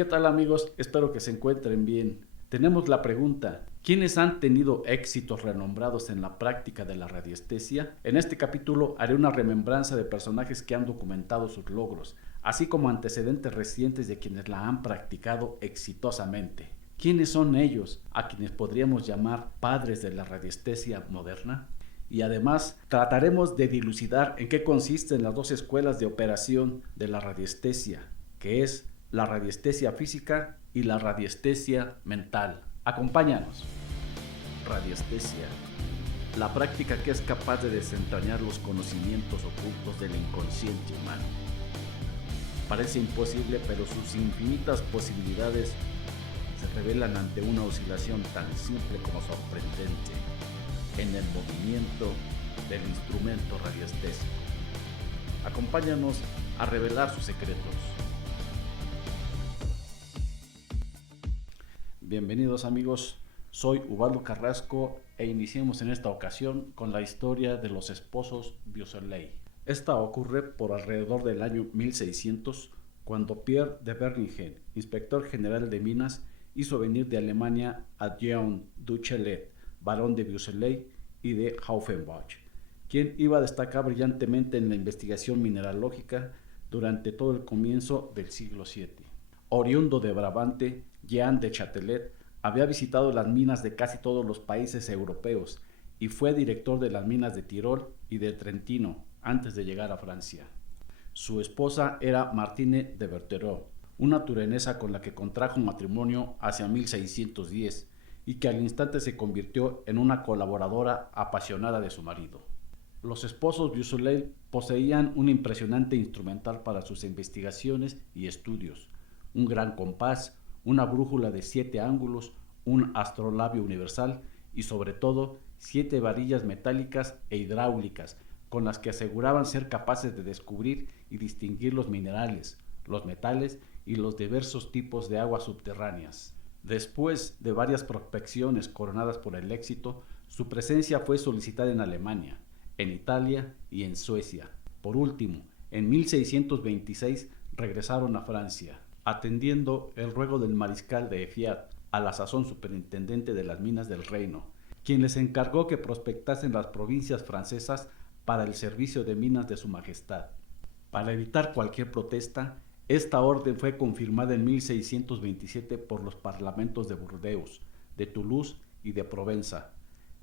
¿Qué tal amigos? Espero que se encuentren bien. Tenemos la pregunta, ¿quiénes han tenido éxitos renombrados en la práctica de la radiestesia? En este capítulo haré una remembranza de personajes que han documentado sus logros, así como antecedentes recientes de quienes la han practicado exitosamente. ¿Quiénes son ellos, a quienes podríamos llamar padres de la radiestesia moderna? Y además trataremos de dilucidar en qué consisten las dos escuelas de operación de la radiestesia, que es la radiestesia física y la radiestesia mental. Acompáñanos. Radiestesia, la práctica que es capaz de desentrañar los conocimientos ocultos del inconsciente humano. Parece imposible, pero sus infinitas posibilidades se revelan ante una oscilación tan simple como sorprendente en el movimiento del instrumento radiestésico. Acompáñanos a revelar sus secretos. Bienvenidos amigos, soy Ubaldo Carrasco e iniciemos en esta ocasión con la historia de los esposos Beausoleil. Esta ocurre por alrededor del año 1600, cuando Pierre de Berningen, inspector general de minas, hizo venir de Alemania a Jean Duchelet, barón de Beausoleil y de Hauffenbach, quien iba a destacar brillantemente en la investigación mineralógica durante todo el comienzo del siglo VII. Oriundo de Brabante, Jean de Châtelet había visitado las minas de casi todos los países europeos y fue director de las minas de Tirol y de Trentino antes de llegar a Francia. Su esposa era Martine de Bertherot, una turenesa con la que contrajo matrimonio hacia 1610 y que al instante se convirtió en una colaboradora apasionada de su marido. Los esposos Beausoleil poseían un impresionante instrumental para sus investigaciones y estudios, un gran compás, una brújula de 7 ángulos, un astrolabio universal y sobre todo 7 varillas metálicas e hidráulicas con las que aseguraban ser capaces de descubrir y distinguir los minerales, los metales y los diversos tipos de aguas subterráneas. Después de varias prospecciones coronadas por el éxito, su presencia fue solicitada en Alemania, en Italia y en Suecia. Por último, en 1626 regresaron a Francia, atendiendo el ruego del mariscal de Effiat, a la sazón superintendente de las minas del reino, quien les encargó que prospectasen las provincias francesas para el servicio de minas de su majestad. Para evitar cualquier protesta, esta orden fue confirmada en 1627 por los parlamentos de Burdeos, de Toulouse y de Provenza.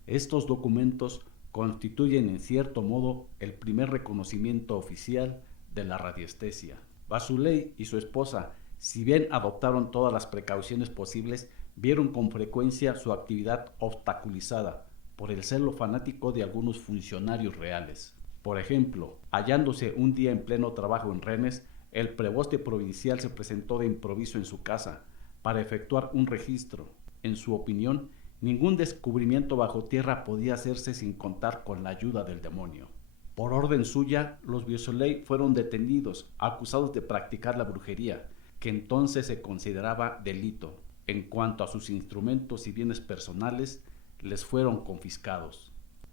Estos documentos constituyen en cierto modo el primer reconocimiento oficial de la radiestesia. Beausoleil y su esposa, si bien adoptaron todas las precauciones posibles, vieron con frecuencia su actividad obstaculizada por el celo fanático de algunos funcionarios reales. Por ejemplo, hallándose un día en pleno trabajo en Rennes, el preboste provincial se presentó de improviso en su casa para efectuar un registro. En su opinión, ningún descubrimiento bajo tierra podía hacerse sin contar con la ayuda del demonio. Por orden suya, los Beausoleil fueron detenidos, acusados de practicar la brujería, que entonces se consideraba delito. En cuanto a sus instrumentos y bienes personales, les fueron confiscados.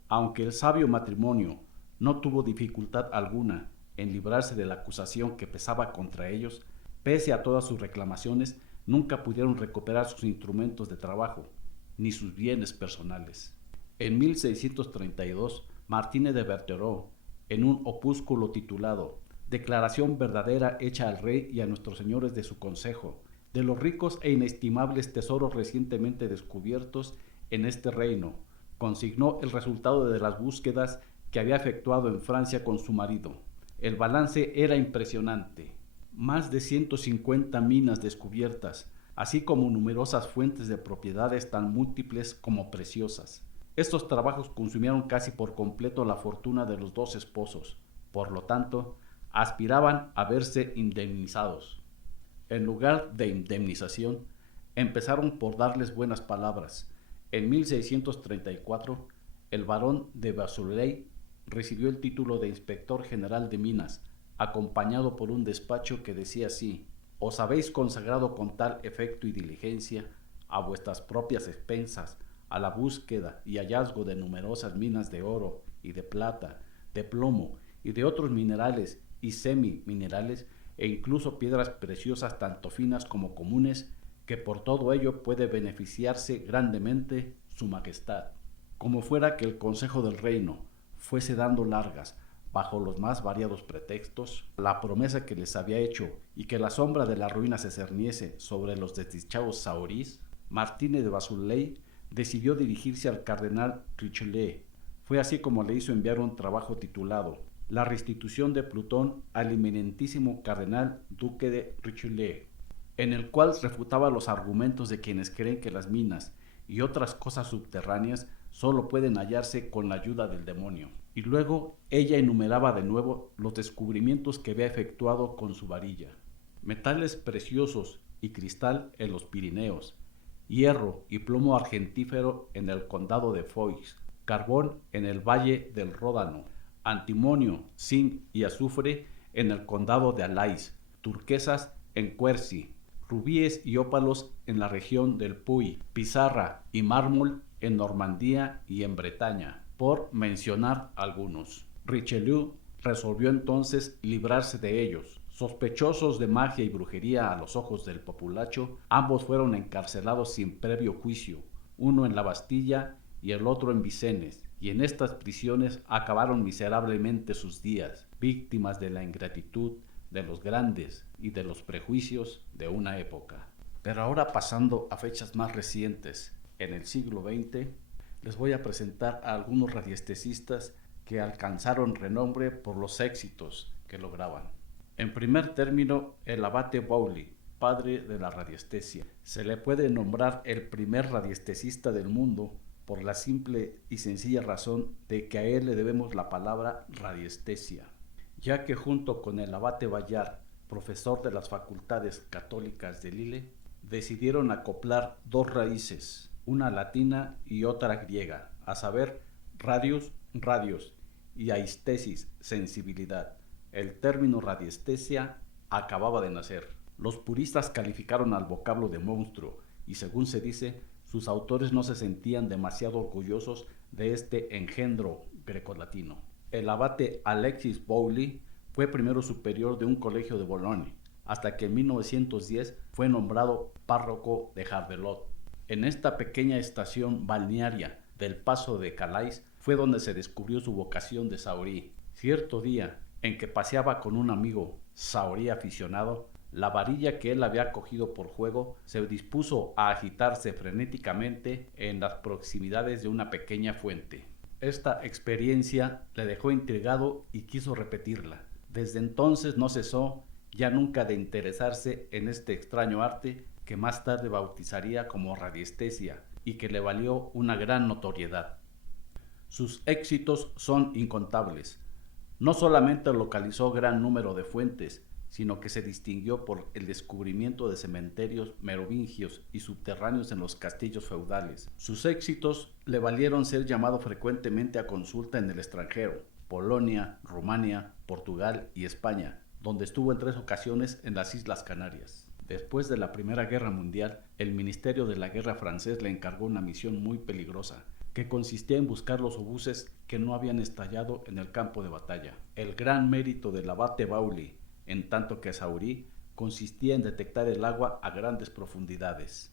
Aunque el sabio matrimonio no tuvo dificultad alguna en librarse de la acusación que pesaba contra ellos, pese a todas sus reclamaciones, nunca pudieron recuperar sus instrumentos de trabajo, ni sus bienes personales. En 1632, Martine de Bertherot, en un opúsculo titulado Declaración verdadera hecha al rey y a nuestros señores de su consejo, de los ricos e inestimables tesoros recientemente descubiertos en este reino, consignó el resultado de las búsquedas que había efectuado en Francia con su marido. El balance era impresionante. Más de 150 minas descubiertas, así como numerosas fuentes de propiedades tan múltiples como preciosas. Estos trabajos consumieron casi por completo la fortuna de los dos esposos. Por lo tanto, aspiraban a verse indemnizados. En lugar de indemnización, empezaron por darles buenas palabras. En 1634, el barón de Beausoleil recibió el título de inspector general de minas, acompañado por un despacho que decía así: os habéis consagrado con tal efecto y diligencia, a vuestras propias expensas, a la búsqueda y hallazgo de numerosas minas de oro y de plata, de plomo y de otros minerales y semiminerales, e incluso piedras preciosas tanto finas como comunes, que por todo ello puede beneficiarse grandemente su majestad. Como fuera que el consejo del reino fuese dando largas, bajo los más variados pretextos, la promesa que les había hecho y que la sombra de la ruina se cerniese sobre los desdichados saurís, Martínez de Vasuley decidió dirigirse al cardenal Richelieu. Fue así como le hizo enviar un trabajo titulado La restitución de Plutón al eminentísimo cardenal duque de Richelieu, en el cual refutaba los argumentos de quienes creen que las minas y otras cosas subterráneas solo pueden hallarse con la ayuda del demonio. Y luego ella enumeraba de nuevo los descubrimientos que había efectuado con su varilla: metales preciosos y cristal en los Pirineos, hierro y plomo argentífero en el condado de Foix, carbón en el valle del Ródano, antimonio, zinc y azufre en el condado de Alais, turquesas en Quercy, rubíes y ópalos en la región del Puy, pizarra y mármol en Normandía y en Bretaña, por mencionar algunos. Richelieu resolvió entonces librarse de ellos. Sospechosos de magia y brujería a los ojos del populacho, ambos fueron encarcelados sin previo juicio, uno en la Bastilla y el otro en Vincennes, y en estas prisiones acabaron miserablemente sus días, víctimas de la ingratitud de los grandes y de los prejuicios de una época. Pero ahora, pasando a fechas más recientes, en el siglo XX, les voy a presentar a algunos radiestecistas que alcanzaron renombre por los éxitos que lograban. En primer término, el abate Bowley, padre de la radiestesia. Se le puede nombrar el primer radiestesista del mundo por la simple y sencilla razón de que a él le debemos la palabra radiestesia, ya que junto con el abate Bayard, profesor de las facultades católicas de Lille, decidieron acoplar dos raíces, una latina y otra griega, a saber, radius, radios, y aistesis, sensibilidad. El término radiestesia acababa de nacer. Los puristas calificaron al vocablo de monstruo, y según se dice, sus autores no se sentían demasiado orgullosos de este engendro grecolatino. El abate Alexis Bowley fue primero superior de un colegio de Bolonia, hasta que en 1910 fue nombrado párroco de Jardelot. En esta pequeña estación balnearia del paso de Calais fue donde se descubrió su vocación de saorí. Cierto día, en que paseaba con un amigo saorí aficionado, la varilla que él había cogido por juego se dispuso a agitarse frenéticamente en las proximidades de una pequeña fuente. Esta experiencia le dejó intrigado y quiso repetirla. Desde entonces no cesó ya nunca de interesarse en este extraño arte que más tarde bautizaría como radiestesia y que le valió una gran notoriedad. Sus éxitos son incontables. No solamente localizó gran número de fuentes, sino que se distinguió por el descubrimiento de cementerios merovingios y subterráneos en los castillos feudales. Sus éxitos le valieron ser llamado frecuentemente a consulta en el extranjero: Polonia, Rumania, Portugal y España, donde estuvo en 3 ocasiones en las Islas Canarias. Después de la Primera Guerra Mundial, el Ministerio de la Guerra francés le encargó una misión muy peligrosa, que consistía en buscar los obuses que no habían estallado en el campo de batalla. El gran mérito del abate Bowley, en tanto que saorí, consistía en detectar el agua a grandes profundidades,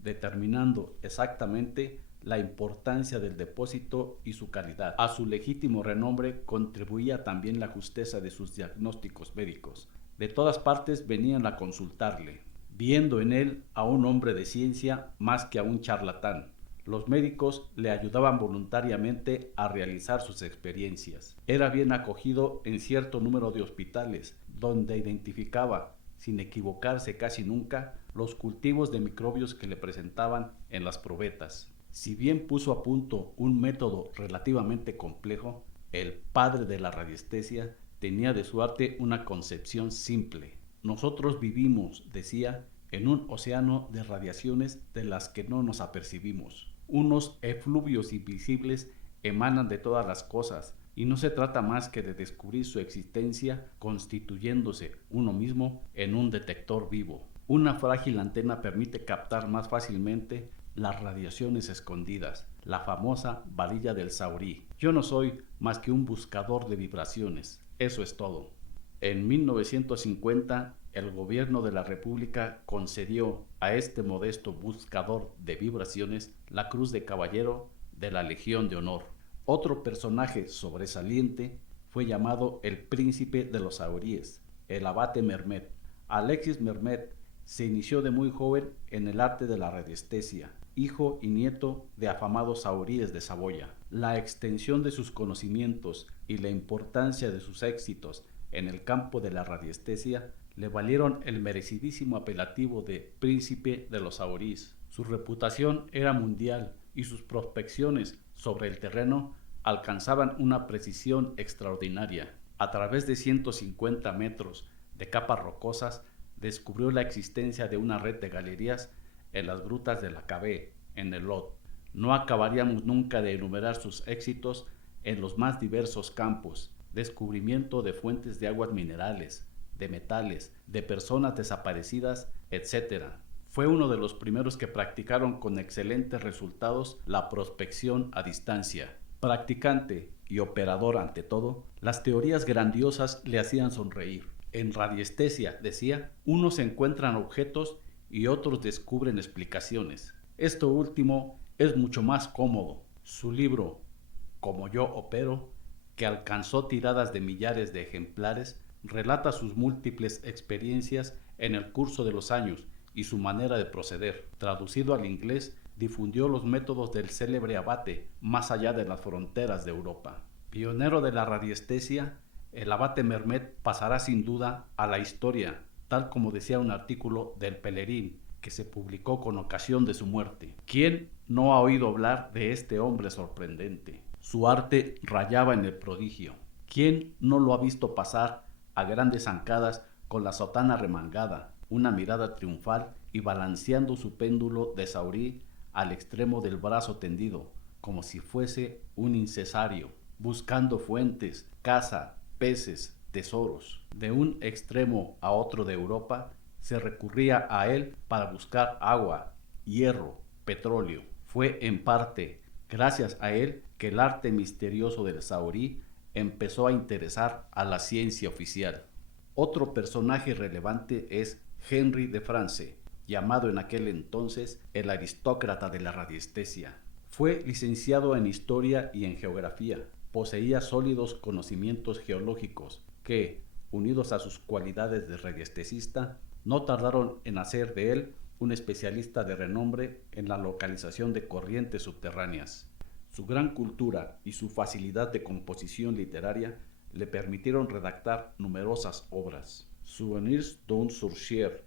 determinando exactamente la importancia del depósito y su calidad. A su legítimo renombre contribuía también la justeza de sus diagnósticos médicos. De todas partes venían a consultarle, viendo en él a un hombre de ciencia más que a un charlatán. Los médicos le ayudaban voluntariamente a realizar sus experiencias. Era bien acogido en cierto número de hospitales, donde identificaba, sin equivocarse casi nunca, los cultivos de microbios que le presentaban en las probetas. Si bien puso a punto un método relativamente complejo, el padre de la radiestesia tenía de su arte una concepción simple. Nosotros vivimos, decía, en un océano de radiaciones de las que no nos apercibimos. Unos efluvios invisibles emanan de todas las cosas, y no se trata más que de descubrir su existencia constituyéndose uno mismo en un detector vivo. Una frágil antena permite captar más fácilmente las radiaciones escondidas, la famosa varilla del saorí. Yo no soy más que un buscador de vibraciones, eso es todo. En 1950, el gobierno de la República concedió a este modesto buscador de vibraciones la Cruz de Caballero de la Legión de Honor. Otro personaje sobresaliente fue llamado el Príncipe de los Sauríes, el abate Mermet. Alexis Mermet se inició de muy joven en el arte de la radiestesia, hijo y nieto de afamados sauríes de Saboya. La extensión de sus conocimientos y la importancia de sus éxitos en el campo de la radiestesia le valieron el merecidísimo apelativo de Príncipe de los Saurís. Su reputación era mundial y sus prospecciones sobre el terreno alcanzaban una precisión extraordinaria. A través de 150 metros de capas rocosas, descubrió la existencia de una red de galerías en las grutas de la Cabé, en el Lot. No acabaríamos nunca de enumerar sus éxitos en los más diversos campos: descubrimiento de fuentes de aguas minerales, de metales, de personas desaparecidas, etc. Fue uno de los primeros que practicaron con excelentes resultados la prospección a distancia. Practicante y operador ante todo, las teorías grandiosas le hacían sonreír. En radiestesia, decía, unos encuentran objetos y otros descubren explicaciones. Esto último es mucho más cómodo. Su libro, Como yo opero, que alcanzó tiradas de millares de ejemplares, relata sus múltiples experiencias en el curso de los años y su manera de proceder. Traducido al inglés, difundió los métodos del célebre abate más allá de las fronteras de Europa. Pionero de la radiestesia, el abate Mermet pasará sin duda a la historia, tal como decía un artículo del Pelerín que se publicó con ocasión de su muerte. ¿Quién no ha oído hablar de este hombre sorprendente? Su arte rayaba en el prodigio. ¿Quién no lo ha visto pasar a grandes zancadas con la sotana remangada, una mirada triunfal y balanceando su péndulo de saurí al extremo del brazo tendido, como si fuese un incesario, buscando fuentes, caza, peces, tesoros? De un extremo a otro de Europa se recurría a él para buscar agua, hierro, petróleo. Fue en parte gracias a él que el arte misterioso del saurí empezó a interesar a la ciencia oficial. Otro personaje relevante es Henry de France, llamado en aquel entonces el aristócrata de la radiestesia. Fue licenciado en Historia y en Geografía. Poseía sólidos conocimientos geológicos que, unidos a sus cualidades de radiestesista, no tardaron en hacer de él un especialista de renombre en la localización de corrientes subterráneas. Su gran cultura y su facilidad de composición literaria le permitieron redactar numerosas obras. Souvenirs d'un chercheur,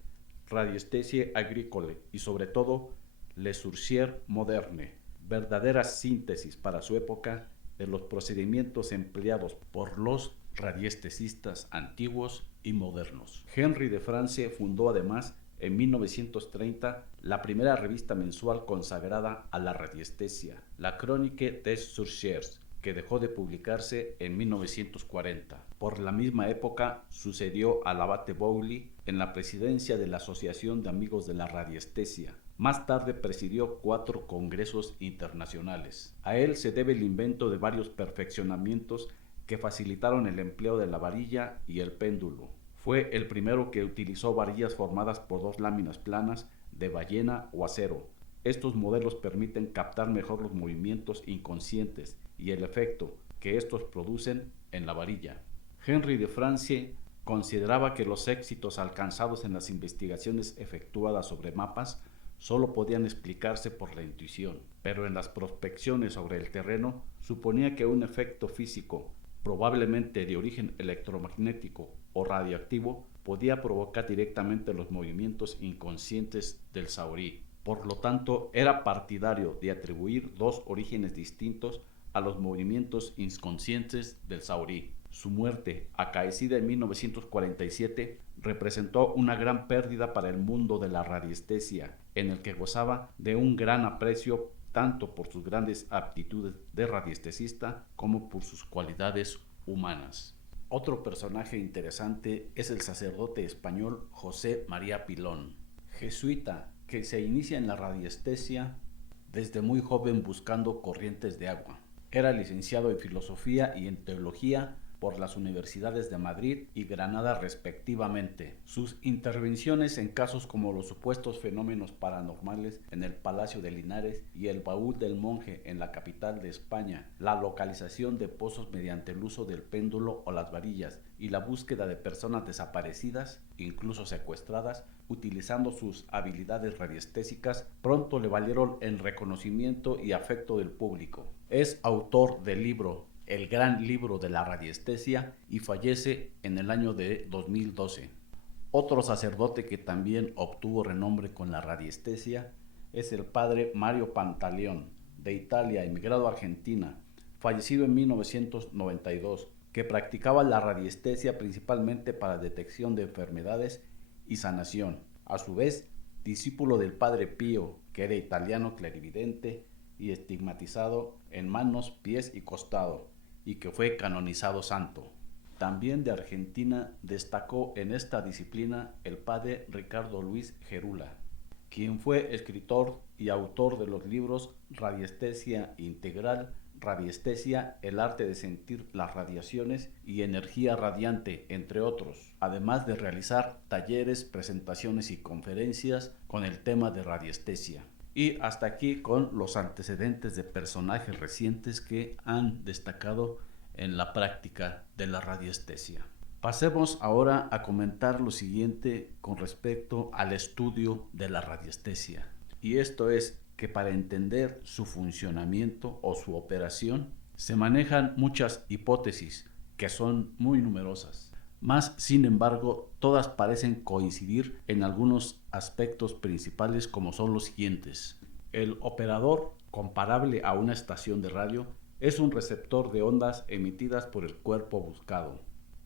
Radiestesie agricole y sobre todo Le Chercheur moderne, verdaderas síntesis para su época de los procedimientos empleados por los radiestesistas antiguos y modernos. Henry de France fundó además en 1930 la primera revista mensual consagrada a la radiestesia, la Chronique des Chercheurs, que dejó de publicarse en 1940. Por la misma época sucedió al abate Bowley en la presidencia de la Asociación de Amigos de la Radiestesia. Más tarde presidió 4 congresos internacionales. A él se debe el invento de varios perfeccionamientos que facilitaron el empleo de la varilla y el péndulo. Fue el primero que utilizó varillas formadas por 2 láminas planas de ballena o acero. Estos modelos permiten captar mejor los movimientos inconscientes y el efecto que estos producen en la varilla. Henry de France consideraba que los éxitos alcanzados en las investigaciones efectuadas sobre mapas solo podían explicarse por la intuición, pero en las prospecciones sobre el terreno suponía que un efecto físico, probablemente de origen electromagnético o radioactivo, podía provocar directamente los movimientos inconscientes del saurí. Por lo tanto, era partidario de atribuir 2 orígenes distintos a los movimientos inconscientes del saurí. Su muerte, acaecida en 1947, representó una gran pérdida para el mundo de la radiestesia, en el que gozaba de un gran aprecio tanto por sus grandes aptitudes de radiestesista como por sus cualidades humanas. Otro personaje interesante es el sacerdote español José María Pilón, jesuita que se inicia en la radiestesia desde muy joven buscando corrientes de agua. Era licenciado en filosofía y en teología por las universidades de Madrid y Granada respectivamente. Sus intervenciones en casos como los supuestos fenómenos paranormales en el Palacio de Linares y el Baúl del Monje en la capital de España, la localización de pozos mediante el uso del péndulo o las varillas y la búsqueda de personas desaparecidas, incluso secuestradas, utilizando sus habilidades radiestésicas, pronto le valieron el reconocimiento y afecto del público. Es autor del libro El Gran Libro de la Radiestesia y fallece en el año de 2012. Otro sacerdote que también obtuvo renombre con la radiestesia es el padre Mario Pantaleón, de Italia, emigrado a Argentina, fallecido en 1992, que practicaba la radiestesia principalmente para detección de enfermedades y sanación. A su vez, discípulo del padre Pío, que era italiano clarividente y estigmatizado en manos, pies y costado, y que fue canonizado santo. También de Argentina destacó en esta disciplina el padre Ricardo Luis Gerula, quien fue escritor y autor de los libros Radiestesia Integral, Radiestesia, el arte de sentir las radiaciones y energía radiante, entre otros, además de realizar talleres, presentaciones y conferencias con el tema de radiestesia. Y hasta aquí con los antecedentes de personajes recientes que han destacado en la práctica de la radiestesia. Pasemos ahora a comentar lo siguiente con respecto al estudio de la radiestesia. Y esto es que para entender su funcionamiento o su operación se manejan muchas hipótesis que son muy numerosas. Mas, sin embargo, todas parecen coincidir en algunos aspectos principales como son los siguientes. El operador, comparable a una estación de radio, es un receptor de ondas emitidas por el cuerpo buscado.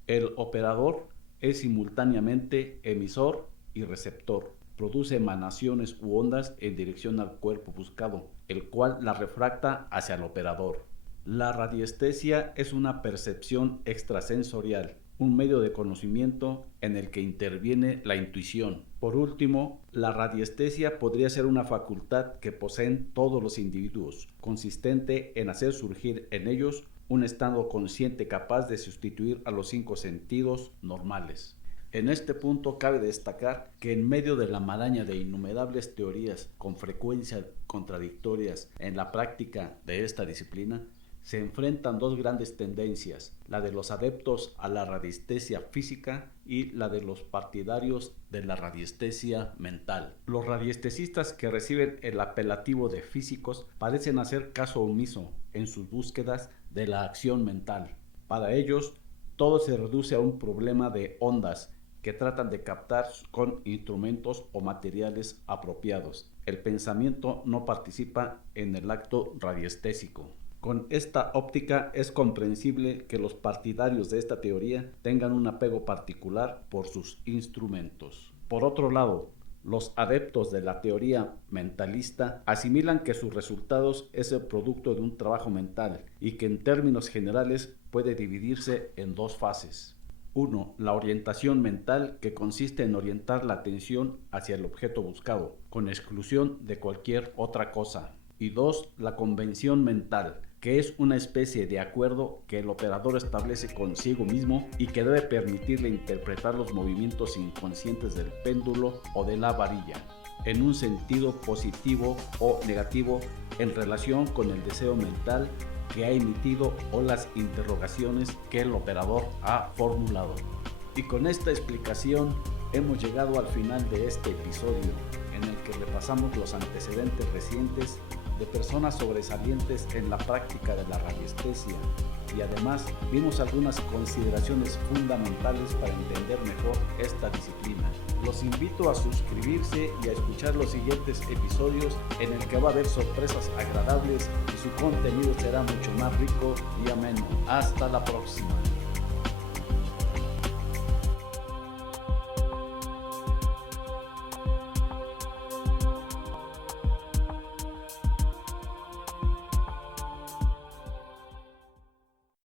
El operador es simultáneamente emisor y receptor. Produce emanaciones u ondas en dirección al cuerpo buscado, el cual la refracta hacia el operador. La radiestesia es una percepción extrasensorial, un medio de conocimiento en el que interviene la intuición. Por último, la radiestesia podría ser una facultad que poseen todos los individuos, consistente en hacer surgir en ellos un estado consciente capaz de sustituir a los 5 sentidos normales. En este punto cabe destacar que en medio de la maraña de innumerables teorías con frecuencia contradictorias en la práctica de esta disciplina, se enfrentan dos grandes tendencias, la de los adeptos a la radiestesia física y la de los partidarios de la radiestesia mental. Los radiestesistas que reciben el apelativo de físicos parecen hacer caso omiso en sus búsquedas de la acción mental. Para ellos, todo se reduce a un problema de ondas que tratan de captar con instrumentos o materiales apropiados. El pensamiento no participa en el acto radiestésico. Con esta óptica es comprensible que los partidarios de esta teoría tengan un apego particular por sus instrumentos. Por otro lado, los adeptos de la teoría mentalista asimilan que sus resultados es el producto de un trabajo mental y que en términos generales puede dividirse en dos fases. 1. La orientación mental, que consiste en orientar la atención hacia el objeto buscado, con exclusión de cualquier otra cosa. Y 2. La convención mental, que es una especie de acuerdo que el operador establece consigo mismo y que debe permitirle interpretar los movimientos inconscientes del péndulo o de la varilla, en un sentido positivo o negativo en relación con el deseo mental que ha emitido o las interrogaciones que el operador ha formulado. Y con esta explicación hemos llegado al final de este episodio, en el que repasamos los antecedentes recientes de personas sobresalientes en la práctica de la radiestesia y además vimos algunas consideraciones fundamentales para entender mejor esta disciplina. Los invito a suscribirse y a escuchar los siguientes episodios en el que va a haber sorpresas agradables y su contenido será mucho más rico y ameno. Hasta la próxima.